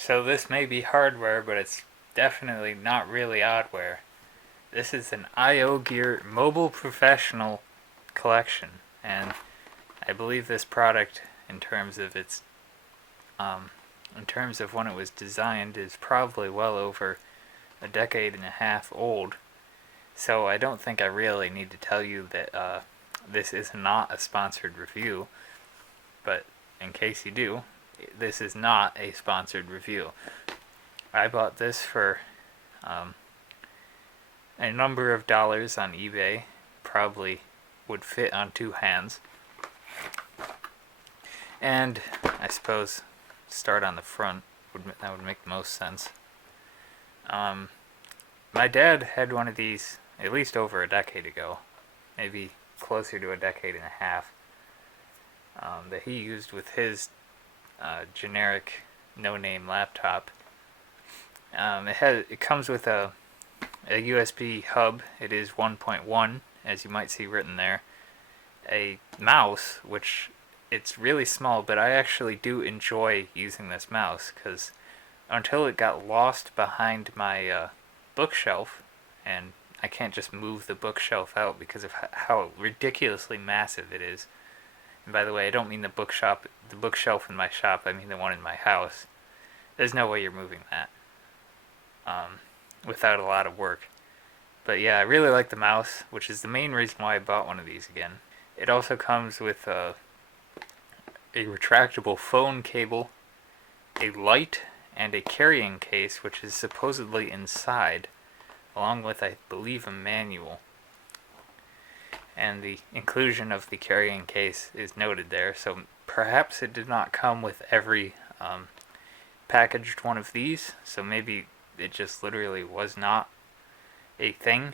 So this may be hardware, but it's definitely not really oddware. This is an IOGear Mobile Professional Collection, and I believe this product, in terms of its, in terms of when it was designed, is probably well over a decade and a half old. So I don't think I really need to tell you that this is not a sponsored review, but in case you do, this is not a sponsored review. I bought this for a number of dollars on eBay. Probably would fit on two hands. And I suppose start on the front. That would make the most sense. My dad had one of these at least over a decade ago, maybe closer to a decade and a half, that he used with his generic no-name laptop. It comes with a USB hub. It is 1.1, as you might see written there. A mouse, which it's really small, but I actually do enjoy using this mouse because until it got lost behind my bookshelf, and I can't just move the bookshelf out because of how ridiculously massive it is. And by the way, I don't mean the bookshelf in my shop. I mean the one in my house. There's no way you're moving that without a lot of work. But yeah, I really like the mouse, which is the main reason why I bought one of these again. It also comes with a retractable phone cable, a light, and a carrying case, which is supposedly inside, along with, I believe, a manual. And the inclusion of the carrying case is noted there, so perhaps it did not come with every packaged one of these, so maybe it just literally was not a thing.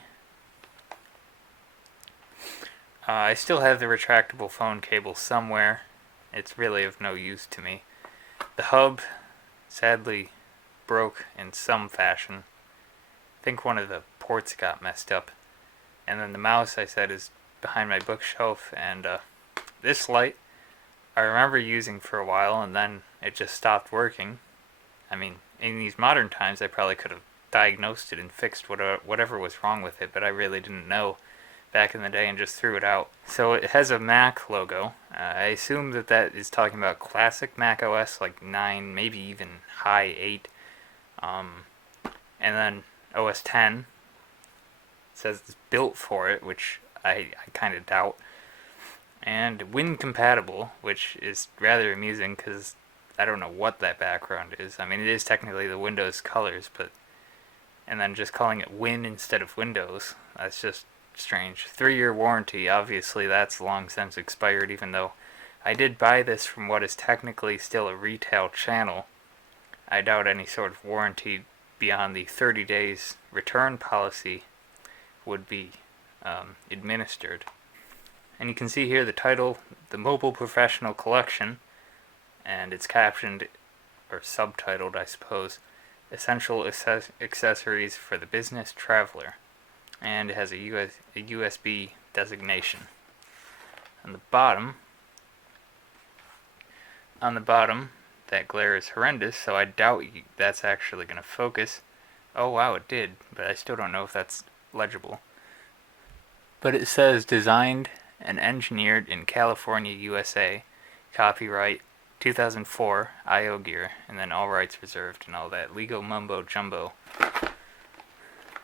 I still have the retractable phone cable somewhere. It's really of no use to me. The hub sadly broke in some fashion. I think one of the ports got messed up. And then the mouse, I said, is behind my bookshelf. And this light I remember using for a while, and then it just stopped working. I mean, in these modern times, I probably could have diagnosed it and fixed whatever was wrong with it, but I really didn't know back in the day and just threw it out. So it has a Mac logo. I assume that is talking about classic Mac OS, like 9, maybe even high 8. And then OS 10 says it's built for it, which I kind of doubt. And Win compatible, which is rather amusing because I don't know what that background is. I mean, it is technically the Windows colors, but and then just calling it Win instead of Windows, that's just strange. 3-year warranty, obviously that's long since expired, even though I did buy this from what is technically still a retail channel. I doubt any sort of warranty beyond the 30 days return policy would be administered. And you can see here the title, the Mobile Professional Collection, and it's captioned, or subtitled I suppose, Essential Accessories for the Business Traveler. And it has a USB designation. On the bottom, that glare is horrendous, so I doubt that's actually going to focus. Oh wow, it did, but I still don't know if that's legible. But it says designed and engineered in California, USA, copyright 2004, IOGear, and then all rights reserved and all that legal mumbo jumbo.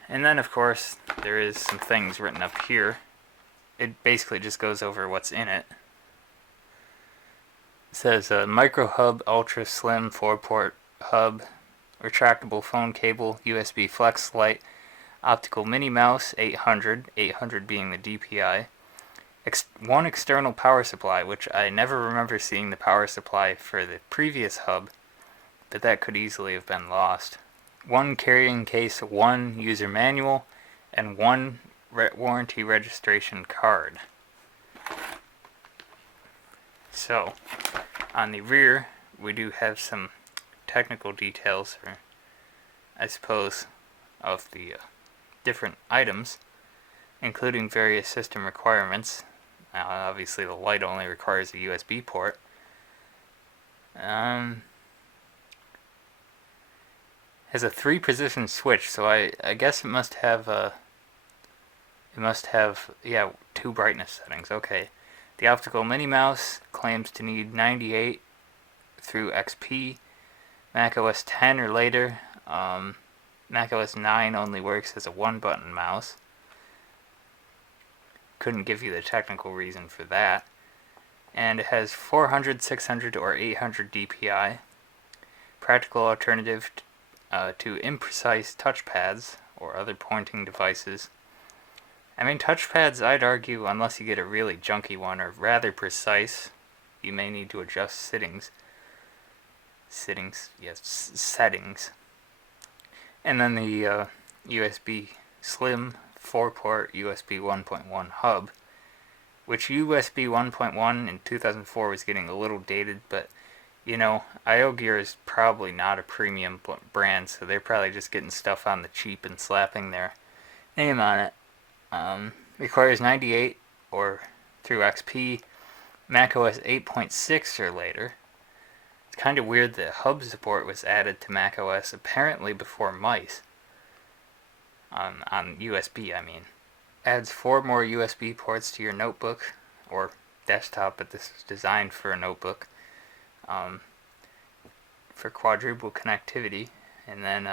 And then, of course, there is some things written up here. It basically just goes over what's in it. It says a micro hub, ultra slim 4-port hub, retractable phone cable, USB flex light, optical mini mouse 800 being the DPI, one external power supply, which I never remember seeing the power supply for the previous hub, but that could easily have been lost. One carrying case, one user manual, and one warranty registration card. So, on the rear, we do have some technical details, or I suppose, of the different items, including various system requirements. Now, obviously, the light only requires a USB port. Has a 3-position switch, so I guess it must have yeah, 2 brightness settings. Okay. The optical mini mouse claims to need 98 through XP. Mac OS 10 or later. Mac OS 9 only works as a 1-button mouse. Couldn't give you the technical reason for that. And it has 400, 600, or 800 DPI. Practical alternative to imprecise touchpads or other pointing devices. I mean, touchpads, I'd argue, unless you get a really junky one, are rather precise. You may need to adjust settings. And then the USB Slim 4-port USB 1.1 hub, which USB 1.1 in 2004 was getting a little dated, but you know, IOGear is probably not a premium brand, so they're probably just getting stuff on the cheap and slapping their name on it. Requires 98 or through XP, macOS 8.6 or later. It's kind of weird that hub support was added to macOS apparently before mice. On USB, I mean. Adds 4 more USB ports to your notebook or desktop, but this is designed for a notebook. For quadruple connectivity, and then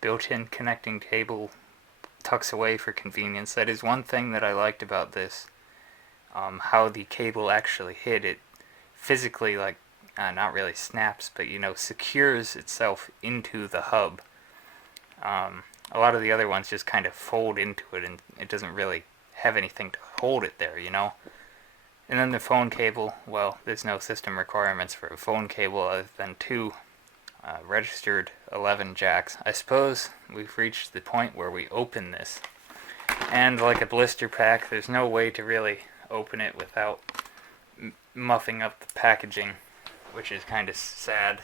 built-in connecting cable tucks away for convenience. That is one thing that I liked about this. How the cable actually hid it physically, like not really snaps, but you know, secures itself into the hub. A lot of the other ones just kind of fold into it, and it doesn't really have anything to hold it there, you know. And then the phone cable, well, there's no system requirements for a phone cable other than 2 registered 11 jacks. I suppose we've reached the point where we open this. And like a blister pack, there's no way to really open it without muffing up the packaging, which is kind of sad.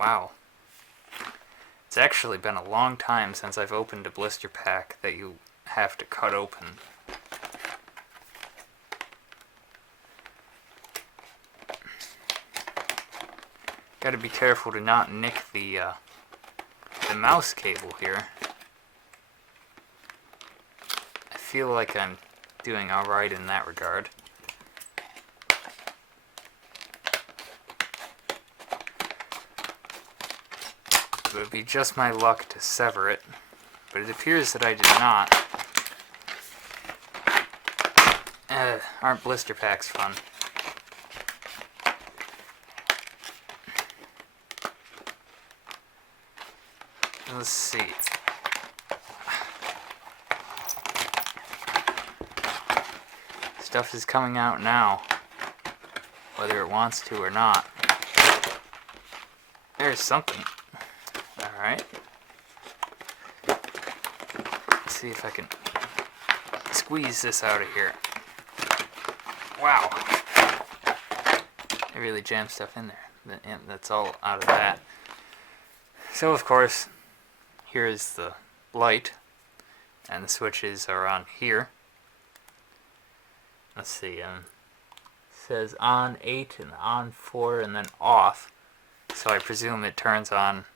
Wow. It's actually been a long time since I've opened a blister pack that you have to cut open. Gotta be careful to not nick the mouse cable here. I feel like I'm doing alright in that regard. It would be just my luck to sever it, but it appears that I did not. Aren't blister packs fun? Let's see. Stuff is coming out now, whether it wants to or not. There's something. Alright. Let's see if I can squeeze this out of here. Wow. I really jammed stuff in there. And that's all out of that. So, of course, here is the light. And the switches are on here. Let's see. It says on 8 and on 4 and then off. So I presume it turns on.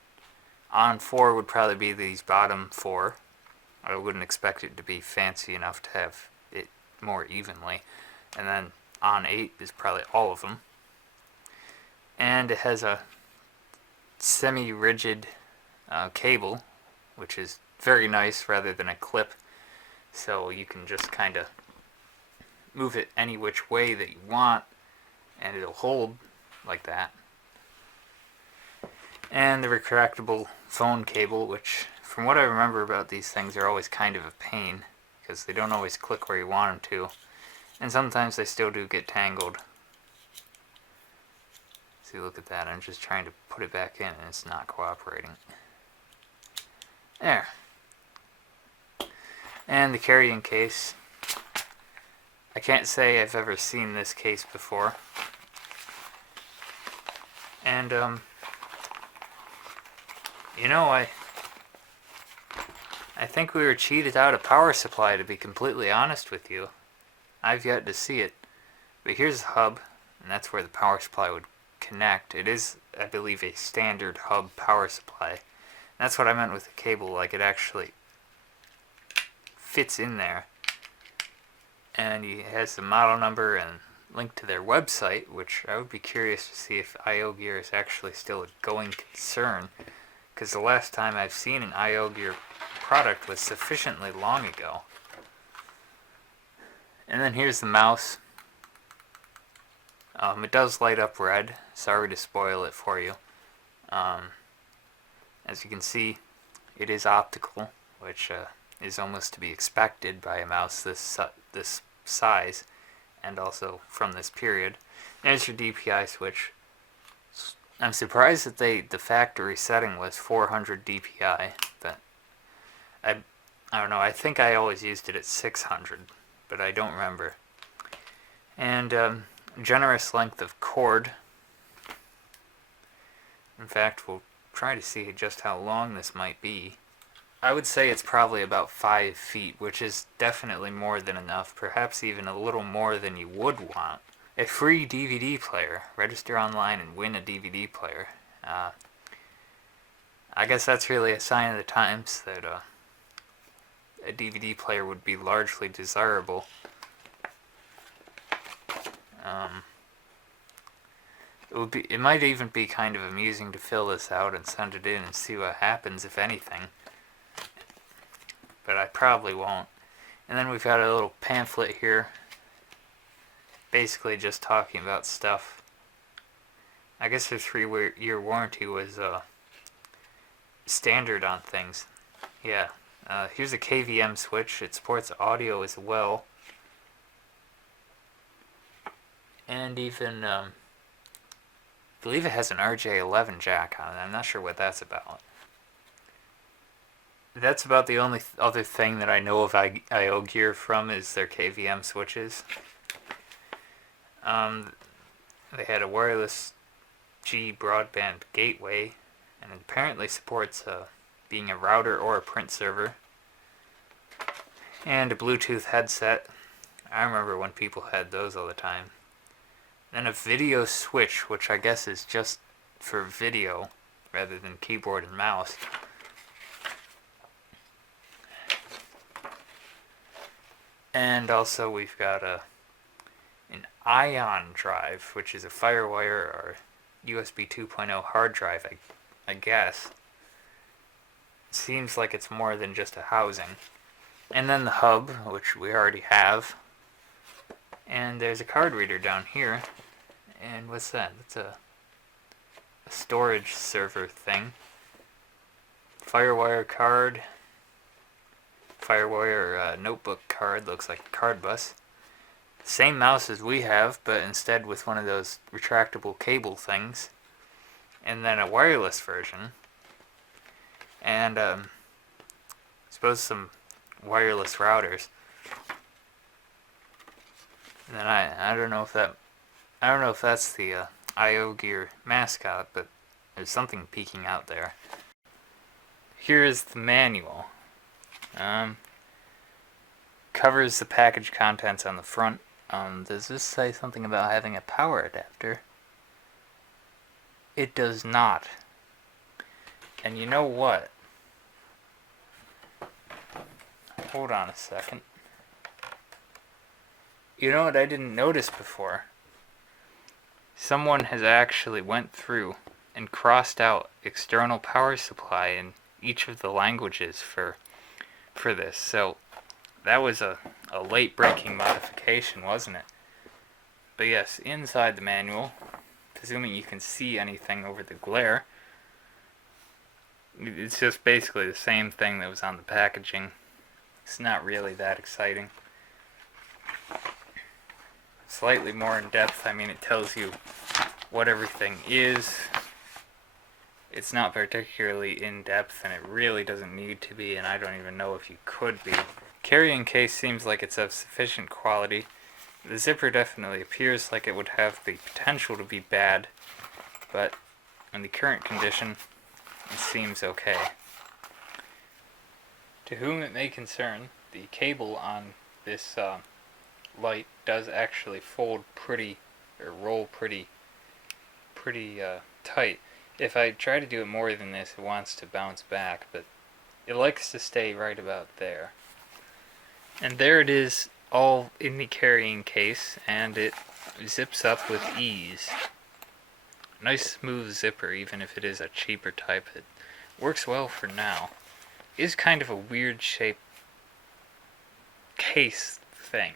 On 4 would probably be these bottom 4. I wouldn't expect it to be fancy enough to have it more evenly. And then on 8 is probably all of them. And it has a semi-rigid cable, which is very nice rather than a clip. So you can just kind of move it any which way that you want, and it'll hold like that. And the retractable phone cable, which from what I remember about these things are always kind of a pain because they don't always click where you want them to, and sometimes they still do get tangled. See, look at that. I'm just trying to put it back in and it's not cooperating. There. And the carrying case. I can't say I've ever seen this case before. And you know, I think we were cheated out of power supply, to be completely honest with you. I've yet to see it. But here's the hub. and that's where the power supply would connect. It is, I believe, a standard hub power supply. And that's what I meant with the cable, like it actually fits in there. And it has the model number and link to their website, which I would be curious to see if IOGear is actually still a going concern, because the last time I've seen an IOGear product was sufficiently long ago. And then here's the mouse. It does light up red. Sorry to spoil it for you. As you can see, it is optical, which is almost to be expected by a mouse this size, and also from this period. There's your DPI switch. I'm surprised that the factory setting was 400 DPI, but I don't know. I think I always used it at 600, but I don't remember. And generous length of cord. In fact, we'll try to see just how long this might be. I would say it's probably about 5 feet, which is definitely more than enough, perhaps even a little more than you would want. A free DVD player. Register online and win a DVD player. I guess that's really a sign of the times that a DVD player would be largely desirable. It might even be kind of amusing to fill this out and send it in and see what happens, if anything. But I probably won't. And then we've got a little pamphlet here, basically just talking about stuff. I guess the 3-year warranty was standard on things. Yeah. Here's a KVM switch. It supports audio as well. And even, I believe it has an RJ11 jack on it. I'm not sure what that's about. That's about the only other thing that I know of IOGear from is their KVM switches. They had a wireless G broadband gateway, and it apparently supports being a router or a print server. And a Bluetooth headset. I remember when people had those all the time. Then a video switch, which I guess is just for video rather than keyboard and mouse. And also we've got an ion drive, which is a FireWire or USB 2.0 hard drive, I guess. Seems like it's more than just a housing. And then the hub, which we already have. And there's a card reader down here. And what's that? It's a storage server thing. FireWire card. FireWire notebook card, looks like a card bus. Same mouse as we have, but instead with one of those retractable cable things. And then a wireless version. And I suppose some wireless routers. And then I don't know if that's the IOGear mascot, but there's something peeking out there. Here is the manual. Covers the package contents on the front. Does this say something about having a power adapter? It does not. And you know what? Hold on a second. You know what I didn't notice before? Someone has actually went through and crossed out external power supply in each of the languages for this. So that was a late breaking modification, wasn't it? But yes, inside the manual, presuming you can see anything over the glare, it's just basically the same thing that was on the packaging. It's not really that exciting. Slightly more in depth. I mean, it tells you what everything is. It's not particularly in depth, and it really doesn't need to be, and I don't even know if you could be. Carrying case seems like it's of sufficient quality. The zipper definitely appears like it would have the potential to be bad, but in the current condition, it seems okay. To whom it may concern, the cable on this light does actually fold pretty or roll pretty tight. If I try to do it more than this, it wants to bounce back, but it likes to stay right about there. And there it is, all in the carrying case, and it zips up with ease. Nice smooth zipper, even if it is a cheaper type. It works well for now. It is kind of a weird shaped case thing,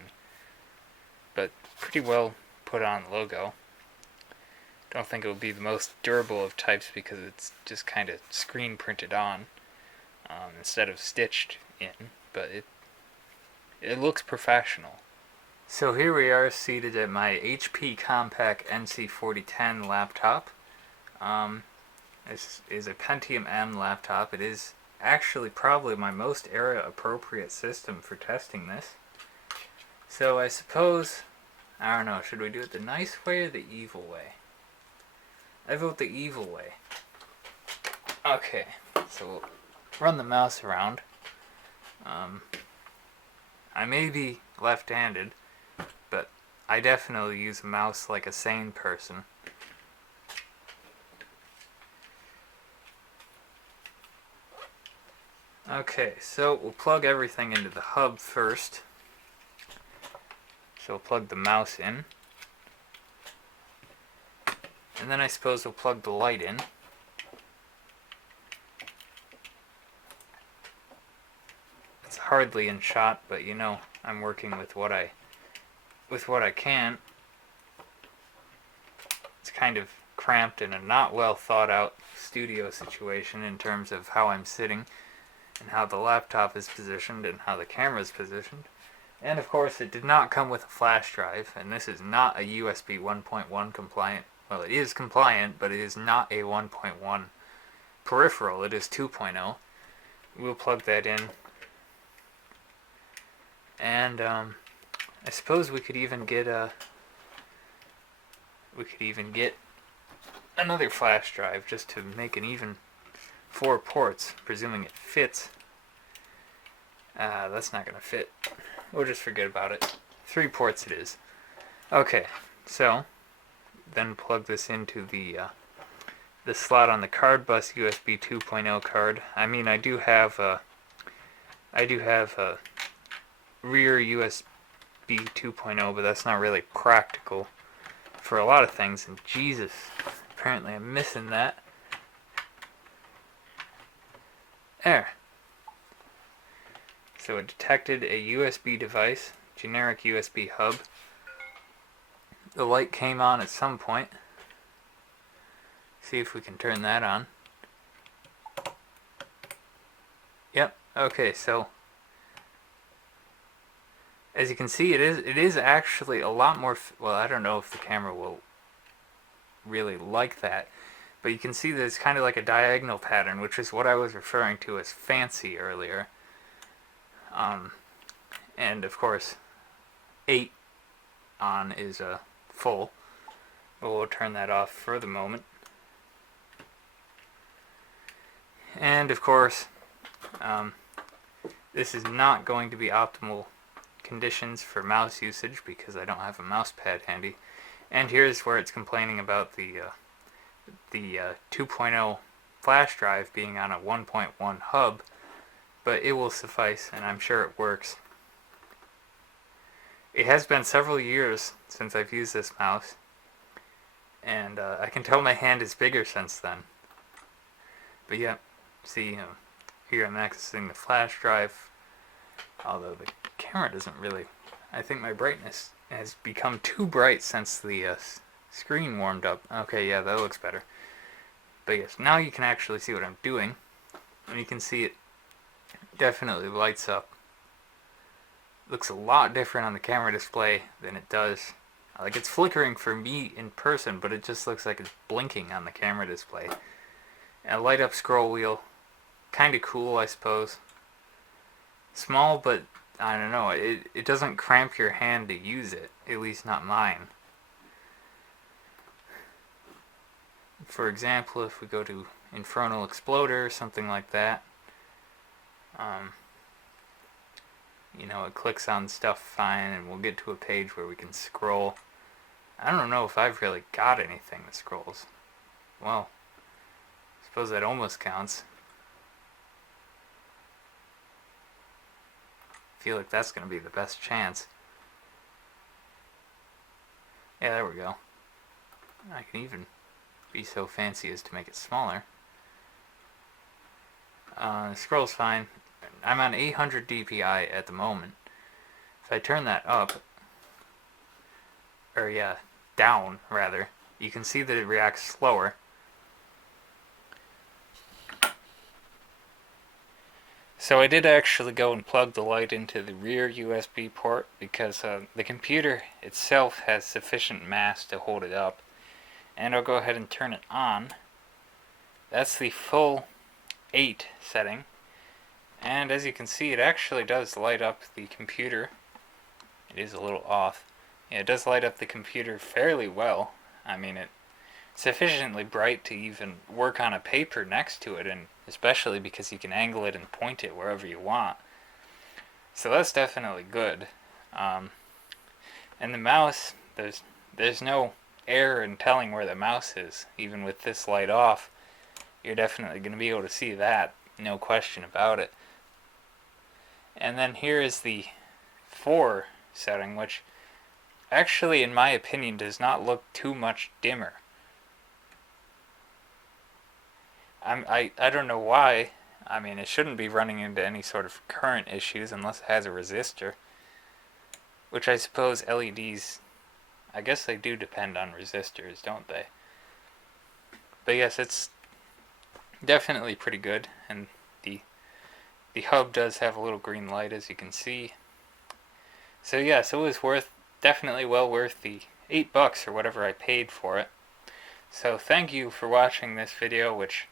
but pretty well put on logo. Don't think it will be the most durable of types because it's just kind of screen printed on instead of stitched in, but it looks professional. So here we are seated at my HP Compaq NC4010 laptop. This is a Pentium M laptop. It is actually probably my most era appropriate system for testing this. So I suppose, I don't know, should we do it the nice way or the evil way? I vote the evil way. Okay, so we'll run the mouse around. I may be left-handed, but I definitely use a mouse like a sane person. Okay, so we'll plug everything into the hub first. So we'll plug the mouse in. And then I suppose we'll plug the light in. It's hardly in shot, but you know, I'm working with what I can. It's kind of cramped in a not well thought out studio situation in terms of how I'm sitting and how the laptop is positioned and how the camera is positioned. And of course it did not come with a flash drive, and this is not a USB 1.1 compliant. Well, it is compliant, but it is not a 1.1 peripheral. It is 2.0. We'll plug that in. And I suppose we could even get another flash drive just to make an even 4 ports, presuming it fits. That's not going to fit. We'll just forget about it. 3 ports it is. Okay, so then plug this into the slot on the card bus USB 2.0 card. I mean, I do have a rear USB 2.0, but that's not really practical for a lot of things. And Jesus, apparently I'm missing that. There. So it detected a USB device, generic USB hub. The light came on at some point. See if we can turn that on. Yep, okay, so as you can see, it is actually a lot more, well, I don't know if the camera will really like that, but you can see that it's kind of like a diagonal pattern, which is what I was referring to as fancy earlier. And of course, 8 on is full, but we'll turn that off for the moment. And of course, this is not going to be optimal conditions for mouse usage because I don't have a mouse pad handy. And here's where it's complaining about the 2.0 flash drive being on a 1.1 hub, but it will suffice, and I'm sure it works. It has been several years since I've used this mouse, and I can tell my hand is bigger since then. But yeah, see, here I'm accessing the flash drive, although the camera doesn't really, I think my brightness has become too bright since the screen warmed up. Okay, yeah, that looks better. But yes, now you can actually see what I'm doing, and you can see it definitely lights up. Looks a lot different on the camera display than it does. Like, it's flickering for me in person, but it just looks like it's blinking on the camera display. And a light up scroll wheel, kind of cool, I suppose. Small, but I don't know, it doesn't cramp your hand to use it, at least not mine. For example, if we go to Infernal Exploder or something like that, you know, it clicks on stuff fine, and we'll get to a page where we can scroll. I don't know if I've really got anything that scrolls. Well, I suppose that almost counts. I feel like that's going to be the best chance. Yeah, there we go. I can even be so fancy as to make it smaller. Scroll's fine. I'm on 800 dpi at the moment. If I turn that up, or yeah, down rather, you can see that it reacts slower. So I did actually go and plug the light into the rear USB port because the computer itself has sufficient mass to hold it up. And I'll go ahead and turn it on. That's the full 8 setting. And as you can see, it actually does light up the computer. It is a little off. Yeah, it does light up the computer fairly well. I mean, it's sufficiently bright to even work on a paper next to it, and especially because you can angle it and point it wherever you want. So that's definitely good. And the mouse, there's no error in telling where the mouse is. Even with this light off, you're definitely going to be able to see that, no question about it. And then here is the 4 setting, which actually, in my opinion, does not look too much dimmer. I don't know why. I mean, it shouldn't be running into any sort of current issues unless it has a resistor. Which I suppose LEDs, I guess they do depend on resistors, don't they? But yes, it's definitely pretty good. And the hub does have a little green light, as you can see. So yes, it was definitely well worth the $8 or whatever I paid for it. So thank you for watching this video, which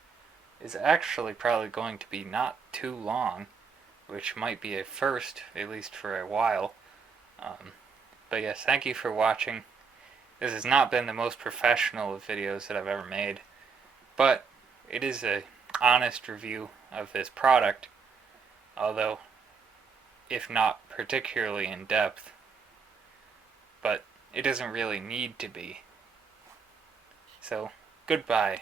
is actually probably going to be not too long, which might be a first, at least for a while. But yes, thank you for watching. This has not been the most professional of videos that I've ever made, but it is an honest review of this product, although if not particularly in depth, but it doesn't really need to be. So, goodbye.